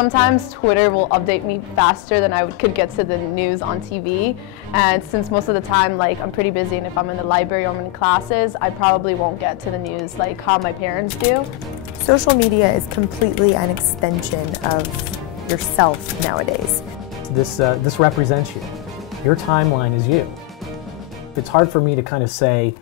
Sometimes Twitter will update me faster than I could get to the news on TV, and since most of the time I'm pretty busy, and if I'm in the library or I'm in classes, I probably won't get to the news like how my parents do. Social media is completely an extension of yourself nowadays. This represents you. Your timeline is you. It's hard for me to kind of say,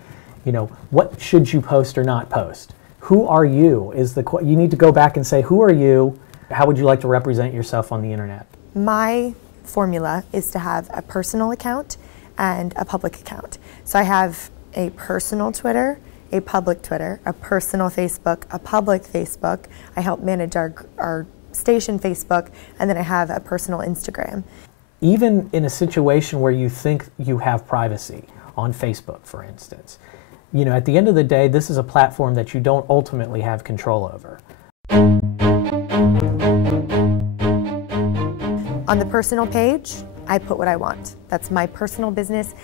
what should you post or not post? Who are you? You need to go back and say, who are you? How would you like to represent yourself on the internet? My formula is to have a personal account and a public account. So I have a personal Twitter, a public Twitter, a personal Facebook, a public Facebook. I help manage our station Facebook, and then I have a personal Instagram. Even in a situation where you think you have privacy, on Facebook for instance, at the end of the day, this is a platform that you don't ultimately have control over. On the personal page, I put what I want. That's my personal business.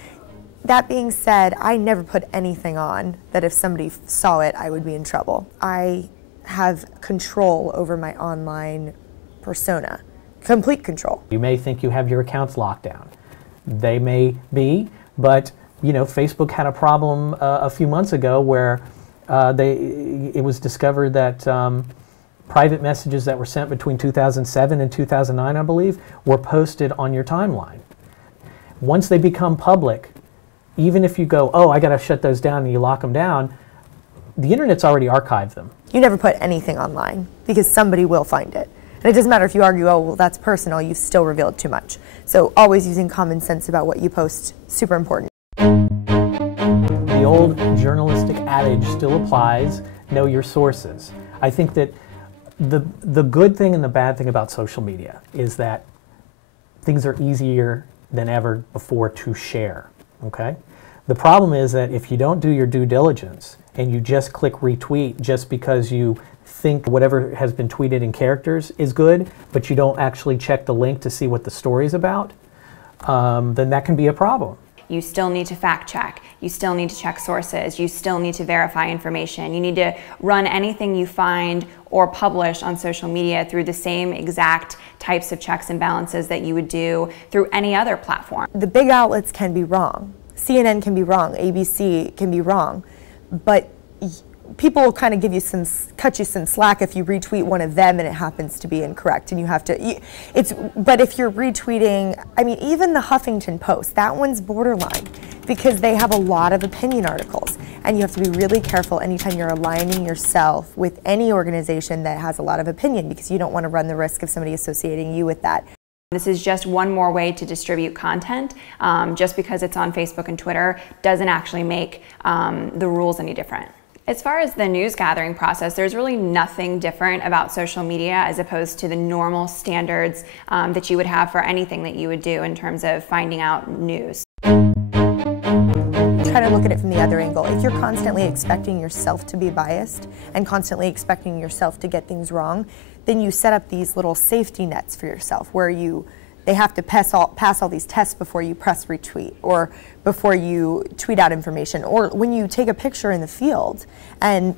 That being said, I never put anything on that if somebody saw it, I would be in trouble. I have control over my online persona, complete control. You may think you have your accounts locked down. They may be, but Facebook had a problem a few months ago where it was discovered that private messages that were sent between 2007 and 2009, I believe, were posted on your timeline. Once they become public, even if you go, oh, I got to shut those down, and you lock them down, the internet's already archived them. You never put anything online because somebody will find it. And it doesn't matter if you argue, oh, well, that's personal, you've still revealed too much. So always using common sense about what you post, super important. The old journalistic adage still applies, know your sources. I think that the good thing and the bad thing about social media is that things are easier than ever before to share, okay? The problem is that if you don't do your due diligence and you just click retweet just because you think whatever has been tweeted in characters is good, but you don't actually check the link to see what the story's about, then that can be a problem. You still need to fact check. You still need to check sources. You still need to verify information. You need to run anything you find or publish on social media through the same exact types of checks and balances that you would do through any other platform. The big outlets can be wrong. CNN can be wrong. ABC can be wrong. But people will kind of cut you some slack if you retweet one of them and it happens to be incorrect, and you have to, but if you're retweeting, even the Huffington Post, that one's borderline because they have a lot of opinion articles, and you have to be really careful anytime you're aligning yourself with any organization that has a lot of opinion, because you don't want to run the risk of somebody associating you with that. This is just one more way to distribute content. Just because it's on Facebook and Twitter doesn't actually make the rules any different. As far as the news gathering process, there's really nothing different about social media as opposed to the normal standards that you would have for anything that you would do in terms of finding out news. Try to look at it from the other angle. If you're constantly expecting yourself to be biased and constantly expecting yourself to get things wrong, then you set up these little safety nets for yourself where they have to pass all these tests before you press retweet or before you tweet out information, or when you take a picture in the field and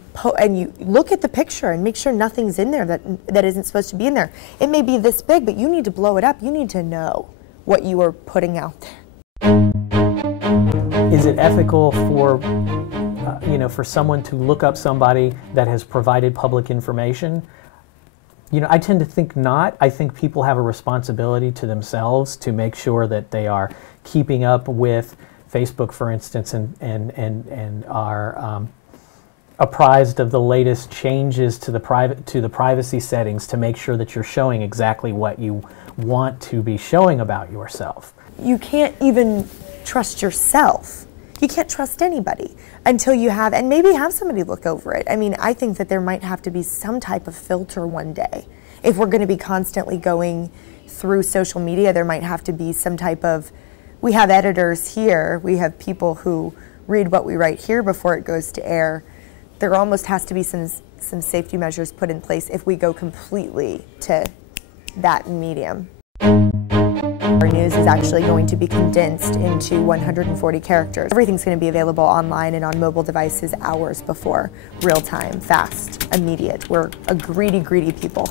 you look at the picture and make sure nothing's in there that isn't supposed to be in there. It may be this big, but you need to blow it up. You need to know what you are putting out there. Is it ethical for for someone to look up somebody that has provided public information? I tend to think not. I think people have a responsibility to themselves to make sure that they are keeping up with Facebook, for instance, and are apprised of the latest changes to the privacy settings to make sure that you're showing exactly what you want to be showing about yourself. You can't even trust yourself. You can't trust anybody until you have, and maybe have somebody look over it. I think that there might have to be some type of filter one day. If we're going to be constantly going through social media, there might have to be some type of, we have editors here, we have people who read what we write here before it goes to air. There almost has to be some safety measures put in place if we go completely to that medium. Our news is actually going to be condensed into 140 characters. Everything's going to be available online and on mobile devices hours before, real time, fast, immediate. We're a greedy, greedy people.